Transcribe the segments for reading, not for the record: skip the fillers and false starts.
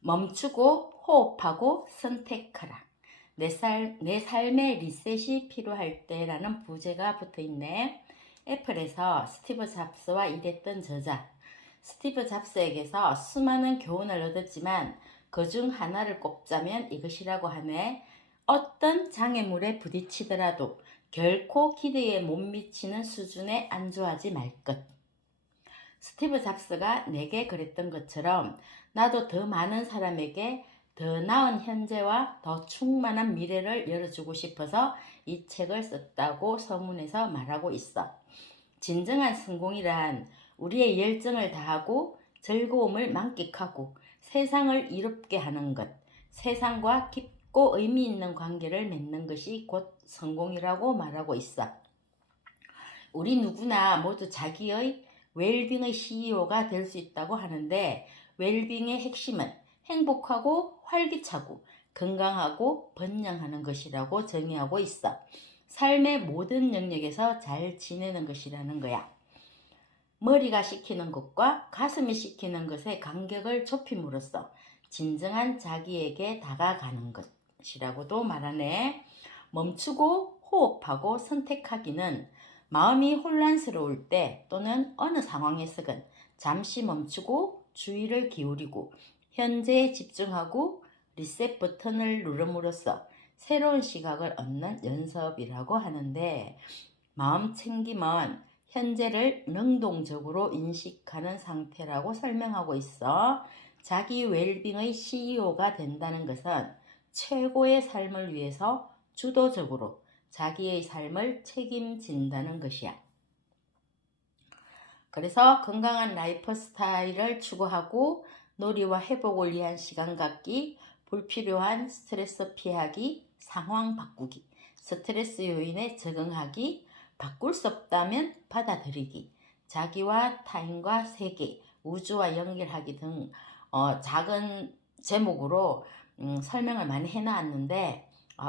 멈추고 호흡하고 선택하라. 내 삶의 리셋이 필요할 때라는 부제가 붙어 있네. 애플에서 스티브 잡스와 일했던 저자. 스티브 잡스에게서 수많은 교훈을 얻었지만 그중 하나를 꼽자면 이것이라고 하네. 어떤 장애물에 부딪히더라도 결코 기대에 못 미치는 수준에 안주하지 말 것. 스티브 잡스가 내게 그랬던 것처럼 나도 더 많은 사람에게 더 나은 현재와 더 충만한 미래를 열어주고 싶어서 이 책을 썼다고 서문에서 말하고 있어. 진정한 성공이란 우리의 열정을 다하고 즐거움을 만끽하고 세상을 이롭게 하는 것, 세상과 깊고 의미 있는 관계를 맺는 것이 곧 성공이라고 말하고 있어. 우리 누구나 모두 자기의 웰빙의 CEO가 될 수 있다고 하는데 웰빙의 핵심은 행복하고 활기차고 건강하고 번영하는 것이라고 정의하고 있어. 삶의 모든 영역에서 잘 지내는 것이라는 거야. 머리가 시키는 것과 가슴이 시키는 것의 간격을 좁힘으로써 진정한 자기에게 다가가는 것이라고도 말하네. 멈추고 호흡하고 선택하기는 마음이 혼란스러울 때 또는 어느 상황에서건 잠시 멈추고 주의를 기울이고 현재에 집중하고 리셋 버튼을 누름으로써 새로운 시각을 얻는 연습이라고 하는데, 마음 챙김은 현재를 능동적으로 인식하는 상태라고 설명하고 있어. 자기 웰빙의 CEO가 된다는 것은 최고의 삶을 위해서 주도적으로 자기의 삶을 책임진다는 것이야. 그래서 건강한 라이프 스타일을 추구하고 놀이와 회복을 위한 시간 갖기, 불필요한 스트레스 피하기, 상황 바꾸기, 스트레스 요인에 적응하기, 바꿀 수 없다면 받아들이기, 자기와 타인과 세계, 우주와 연결하기 등 작은 제목으로 설명을 많이 해놨는데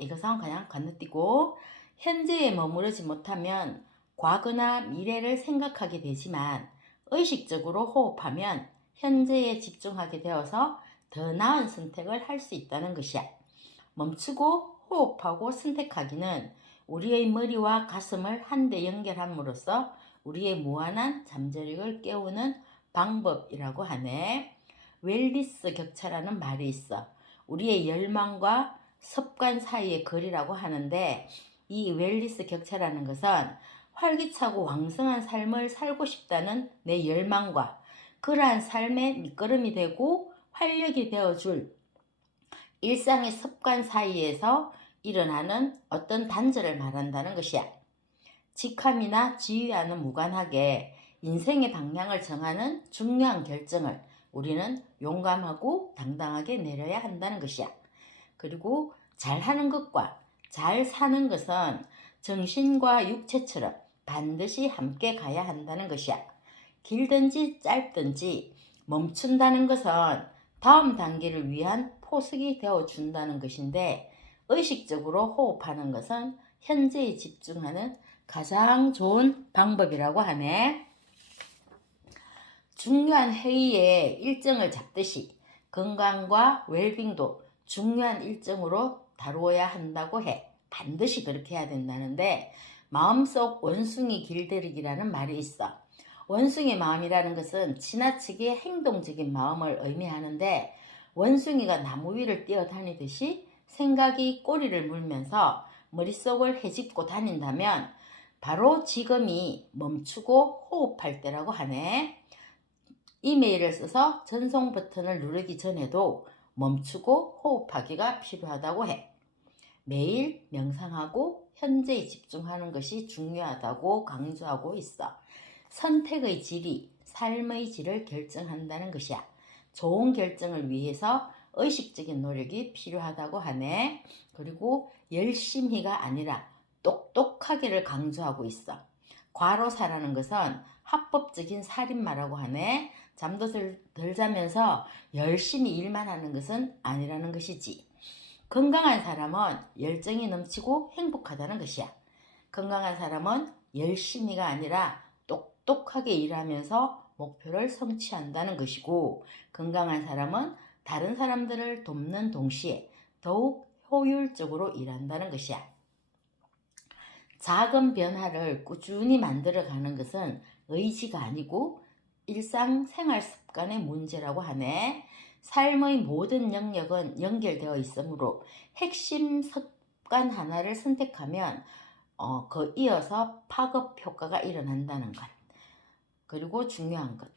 이것은 그냥 건너뛰고, 현재에 머무르지 못하면 과거나 미래를 생각하게 되지만 의식적으로 호흡하면 현재에 집중하게 되어서 더 나은 선택을 할 수 있다는 것이야. 멈추고 호흡하고 선택하기는 우리의 머리와 가슴을 한데 연결함으로써 우리의 무한한 잠재력을 깨우는 방법이라고 하네. 웰리스 격차라는 말이 있어. 우리의 열망과 습관 사이의 거리라고 하는데, 이 웰리스 격차라는 것은 활기차고 왕성한 삶을 살고 싶다는 내 열망과 그러한 삶의 밑거름이 되고 활력이 되어줄 일상의 습관 사이에서 일어나는 어떤 단절을 말한다는 것이야. 직함이나 지위와는 무관하게 인생의 방향을 정하는 중요한 결정을 우리는 용감하고 당당하게 내려야 한다는 것이야. 그리고 잘하는 것과 잘 사는 것은 정신과 육체처럼 반드시 함께 가야 한다는 것이야. 길든지 짧든지 멈춘다는 것은 다음 단계를 위한 포석이 되어준다는 것인데, 의식적으로 호흡하는 것은 현재에 집중하는 가장 좋은 방법이라고 하네. 중요한 회의에 일정을 잡듯이 건강과 웰빙도 중요한 일정으로 다루어야 한다고 해. 반드시 그렇게 해야 된다는데, 마음속 원숭이 길들이기라는 말이 있어. 원숭이 마음이라는 것은 지나치게 행동적인 마음을 의미하는데, 원숭이가 나무 위를 뛰어다니듯이 생각이 꼬리를 물면서 머릿속을 헤집고 다닌다면 바로 지금이 멈추고 호흡할 때라고 하네. 이메일을 써서 전송 버튼을 누르기 전에도 멈추고 호흡하기가 필요하다고 해. 매일 명상하고 현재에 집중하는 것이 중요하다고 강조하고 있어. 선택의 질이 삶의 질을 결정한다는 것이야. 좋은 결정을 위해서 의식적인 노력이 필요하다고 하네. 그리고 열심히가 아니라 똑똑하기를 강조하고 있어. 과로사라는 것은 합법적인 살인마라고 하네. 잠도 덜 자면서 열심히 일만 하는 것은 아니라는 것이지. 건강한 사람은 열정이 넘치고 행복하다는 것이야. 건강한 사람은 열심히가 아니라 똑똑하게 일하면서 목표를 성취한다는 것이고, 건강한 사람은 다른 사람들을 돕는 동시에 더욱 효율적으로 일한다는 것이야. 작은 변화를 꾸준히 만들어가는 것은 의지가 아니고 일상생활 습관의 문제라고 하네. 삶의 모든 영역은 연결되어 있으므로 핵심 습관 하나를 선택하면 그 이어서 파급 효과가 일어난다는 것. 그리고 중요한 것,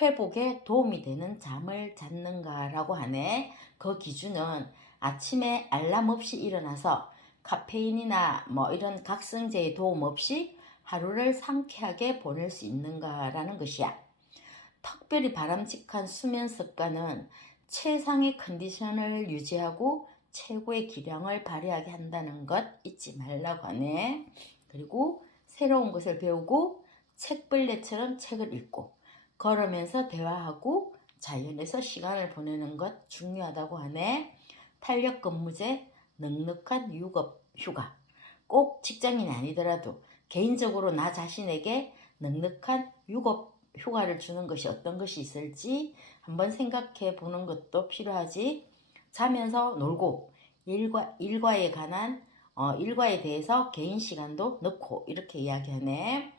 회복에 도움이 되는 잠을 잤는가라고 하네. 그 기준은 아침에 알람 없이 일어나서 카페인이나 이런 각성제의 도움 없이 하루를 상쾌하게 보낼 수 있는가라는 것이야. 특별히 바람직한 수면 습관은 최상의 컨디션을 유지하고 최고의 기량을 발휘하게 한다는 것 잊지 말라고 하네. 그리고 새로운 것을 배우고 책벌레처럼 책을 읽고 걸으면서 대화하고 자연에서 시간을 보내는 것 중요하다고 하네. 탄력 근무제, 넉넉한 휴가. 꼭 직장인이 아니더라도 개인적으로 나 자신에게 넉넉한 휴가를 주는 것이 어떤 것이 있을지 한번 생각해 보는 것도 필요하지. 자면서 놀고 일과에 대해서 개인 시간도 넣고 이렇게 이야기하네.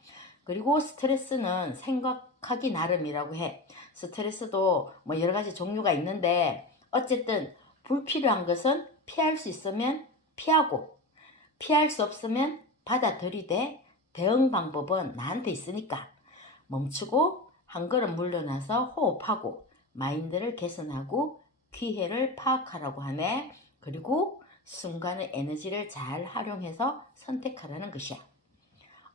그리고 스트레스는 생각하기 나름이라고 해. 스트레스도 여러 가지 종류가 있는데 어쨌든 불필요한 것은 피할 수 있으면 피하고 피할 수 없으면 받아들이되 대응 방법은 나한테 있으니까 멈추고 한 걸음 물러나서 호흡하고 마인드를 개선하고 기회를 파악하라고 하네. 그리고 순간의 에너지를 잘 활용해서 선택하라는 것이야.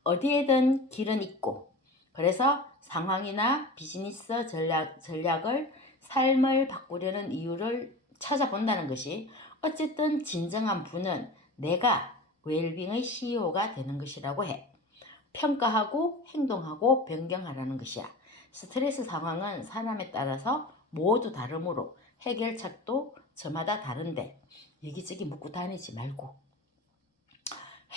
어디에든 길은 있고 그래서 상황이나 비즈니스 전략을 삶을 바꾸려는 이유를 찾아본다는 것이 어쨌든 진정한 부는 내가 웰빙의 CEO가 되는 것이라고 해. 평가하고 행동하고 변경하라는 것이야. 스트레스 상황은 사람에 따라서 모두 다르므로 해결책도 저마다 다른데 여기저기 묻고 다니지 말고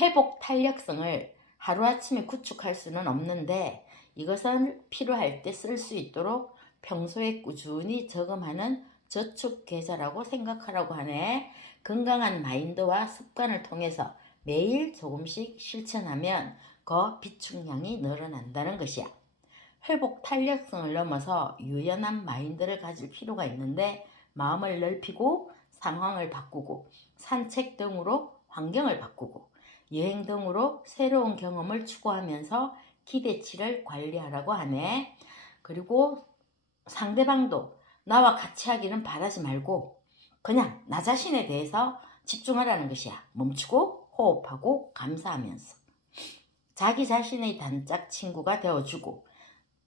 회복 탄력성을 하루아침에 구축할 수는 없는데 이것은 필요할 때 쓸 수 있도록 평소에 꾸준히 저금하는 저축 계좌라고 생각하라고 하네. 건강한 마인드와 습관을 통해서 매일 조금씩 실천하면 그 비축량이 늘어난다는 것이야. 회복 탄력성을 넘어서 유연한 마인드를 가질 필요가 있는데 마음을 넓히고 상황을 바꾸고 산책 등으로 환경을 바꾸고 여행 등으로 새로운 경험을 추구하면서 기대치를 관리하라고 하네. 그리고 상대방도 나와 같이 하기는 바라지 말고 그냥 나 자신에 대해서 집중하라는 것이야. 멈추고 호흡하고 감사하면서 자기 자신의 단짝 친구가 되어주고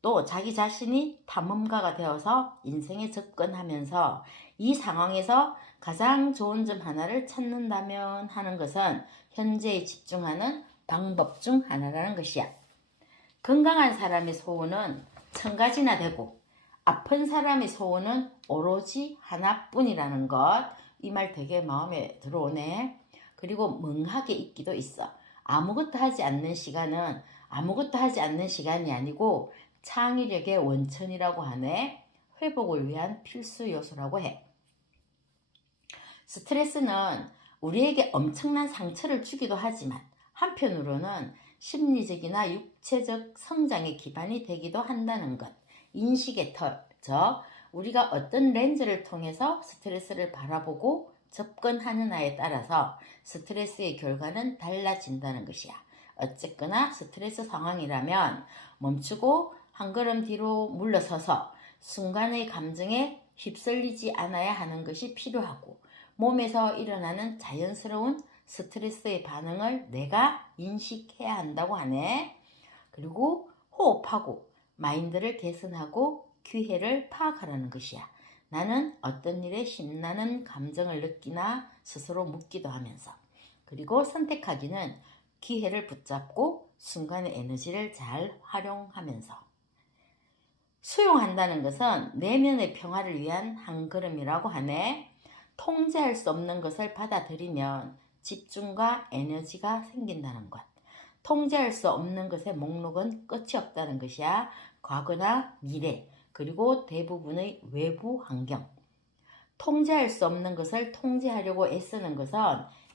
또 자기 자신이 탐험가가 되어서 인생에 접근하면서 이 상황에서 가장 좋은 점 하나를 찾는다면 하는 것은 현재에 집중하는 방법 중 하나라는 것이야. 건강한 사람의 소원은 1000가지나 되고 아픈 사람의 소원은 오로지 하나뿐이라는 것. 이 말 되게 마음에 들어오네. 그리고 멍하게 있기도 있어. 아무것도 하지 않는 시간은 아무것도 하지 않는 시간이 아니고 창의력의 원천이라고 하네. 회복을 위한 필수 요소라고 해. 스트레스는 우리에게 엄청난 상처를 주기도 하지만 한편으로는 심리적이나 육체적 성장의 기반이 되기도 한다는 것. 인식의 틀, 즉 우리가 어떤 렌즈를 통해서 스트레스를 바라보고 접근하느냐에 따라서 스트레스의 결과는 달라진다는 것이야. 어쨌거나 스트레스 상황이라면 멈추고 한 걸음 뒤로 물러서서 순간의 감정에 휩쓸리지 않아야 하는 것이 필요하고 몸에서 일어나는 자연스러운 스트레스의 반응을 내가 인식해야 한다고 하네. 그리고 호흡하고 마인드를 개선하고 기회를 파악하라는 것이야. 나는 어떤 일에 신나는 감정을 느끼나 스스로 묻기도 하면서 그리고 선택하기는 기회를 붙잡고 순간의 에너지를 잘 활용하면서 수용한다는 것은 내면의 평화를 위한 한 걸음이라고 하네. 통제할 수 없는 것을 받아들이면 집중과 에너지가 생긴다는 것. 통제할 수 없는 것의 목록은 끝이 없다는 것이야. 과거나 미래, 그리고 대부분의 외부 환경. 통제할 수 없는 것을 통제하려고 애쓰는 것은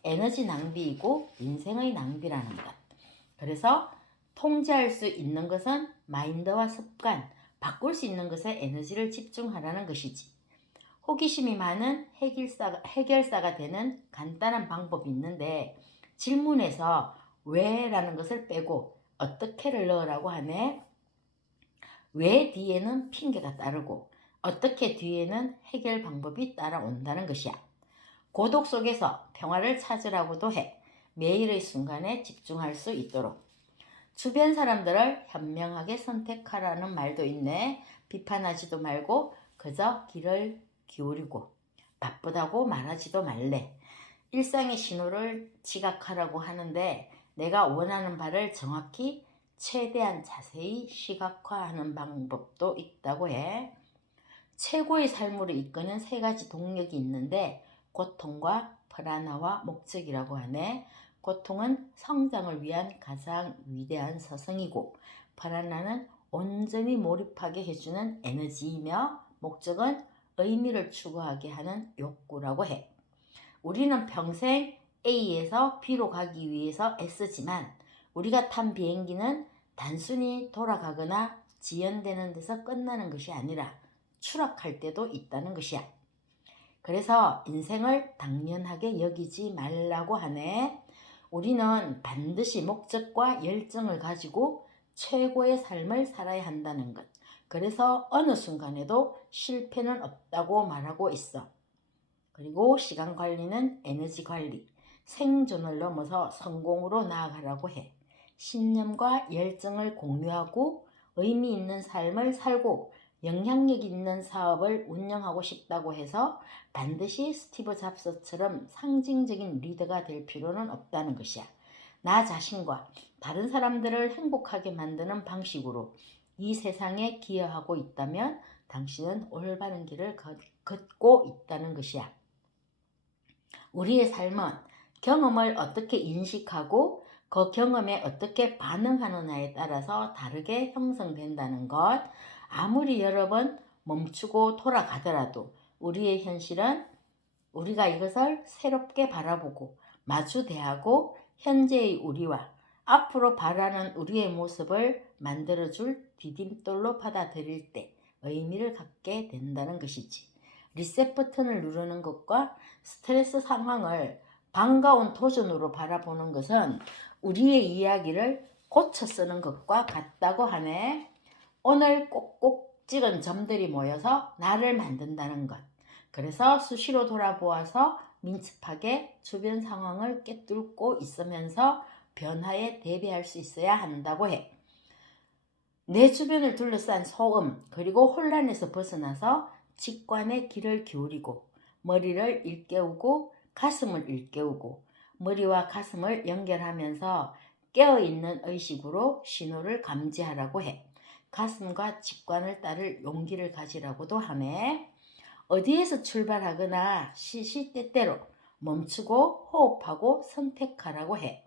에너지 낭비이고 인생의 낭비라는 것. 그래서 통제할 수 있는 것은 마인드와 습관, 바꿀 수 있는 것에 에너지를 집중하라는 것이지. 호기심이 많은 해결사가 되는 간단한 방법이 있는데 질문에서 왜라는 것을 빼고 어떻게를 넣으라고 하네. 왜 뒤에는 핑계가 따르고 어떻게 뒤에는 해결 방법이 따라온다는 것이야. 고독 속에서 평화를 찾으라고도 해. 매일의 순간에 집중할 수 있도록. 주변 사람들을 현명하게 선택하라는 말도 있네. 비판하지도 말고 그저 귀를 기울이고 바쁘다고 말하지도 말래. 일상의 신호를 지각하라고 하는데 내가 원하는 바를 정확히 최대한 자세히 시각화하는 방법도 있다고 해. 최고의 삶으로 이끄는 3가지 동력이 있는데 고통과 프라나와 목적이라고 하네. 고통은 성장을 위한 가장 위대한 서성이고 프라나는 온전히 몰입하게 해주는 에너지이며 목적은 의미를 추구하게 하는 욕구라고 해. 우리는 평생 A에서 B로 가기 위해서 애쓰지만 우리가 탄 비행기는 단순히 돌아가거나 지연되는 데서 끝나는 것이 아니라 추락할 때도 있다는 것이야. 그래서 인생을 당연하게 여기지 말라고 하네. 우리는 반드시 목적과 열정을 가지고 최고의 삶을 살아야 한다는 것. 그래서 어느 순간에도 실패는 없다고 말하고 있어. 그리고 시간 관리는 에너지 관리, 생존을 넘어서 성공으로 나아가라고 해. 신념과 열정을 공유하고 의미 있는 삶을 살고 영향력 있는 사업을 운영하고 싶다고 해서 반드시 스티브 잡스처럼 상징적인 리더가 될 필요는 없다는 것이야. 나 자신과 다른 사람들을 행복하게 만드는 방식으로 이 세상에 기여하고 있다면 당신은 올바른 길을 걷고 있다는 것이야. 우리의 삶은 경험을 어떻게 인식하고 그 경험에 어떻게 반응하느냐에 따라서 다르게 형성된다는 것. 아무리 여러 번 멈추고 돌아가더라도 우리의 현실은 우리가 이것을 새롭게 바라보고 마주대하고 현재의 우리와 앞으로 바라는 우리의 모습을 만들어줄 디딤돌로 받아들일 때 의미를 갖게 된다는 것이지. 리셋 버튼을 누르는 것과 스트레스 상황을 반가운 도전으로 바라보는 것은 우리의 이야기를 고쳐 쓰는 것과 같다고 하네. 오늘 꼭꼭 찍은 점들이 모여서 나를 만든다는 것. 그래서 수시로 돌아보아서 민첩하게 주변 상황을 꿰뚫고 있으면서 변화에 대비할 수 있어야 한다고 해. 내 주변을 둘러싼 소음 그리고 혼란에서 벗어나서 직관에 귀를 기울이고 머리를 일깨우고 가슴을 일깨우고 머리와 가슴을 연결하면서 깨어있는 의식으로 신호를 감지하라고 해. 가슴과 직관을 따를 용기를 가지라고도 하네. 어디에서 출발하거나 시시때때로 멈추고 호흡하고 선택하라고 해.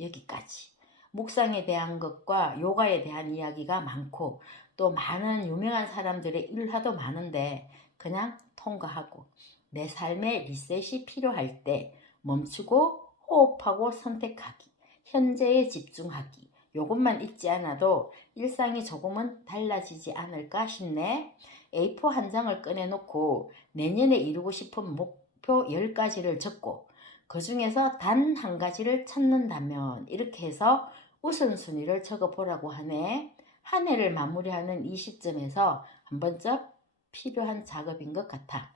여기까지. 묵상에 대한 것과 요가에 대한 이야기가 많고 또 많은 유명한 사람들의 일화도 많은데 그냥 통과하고 내 삶의 리셋이 필요할 때 멈추고 호흡하고 선택하기, 현재에 집중하기, 요것만 잊지 않아도 일상이 조금은 달라지지 않을까 싶네. A4 한 장을 꺼내놓고 내년에 이루고 싶은 목표 10가지를 적고 그 중에서 단 한 가지를 찾는다면 이렇게 해서 우선순위를 적어보라고 하네. 한 해를 마무리하는 이 시점에서 한 번쯤 필요한 작업인 것 같아.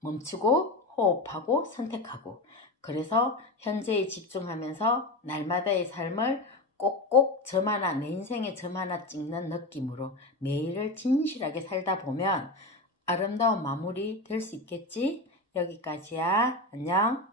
멈추고 호흡하고 선택하고 그래서 현재에 집중하면서 날마다의 삶을 꼭꼭 점 하나 내 인생의 점 하나 찍는 느낌으로 매일을 진실하게 살다 보면 아름다운 마무리 될 수 있겠지? 여기까지야. 안녕.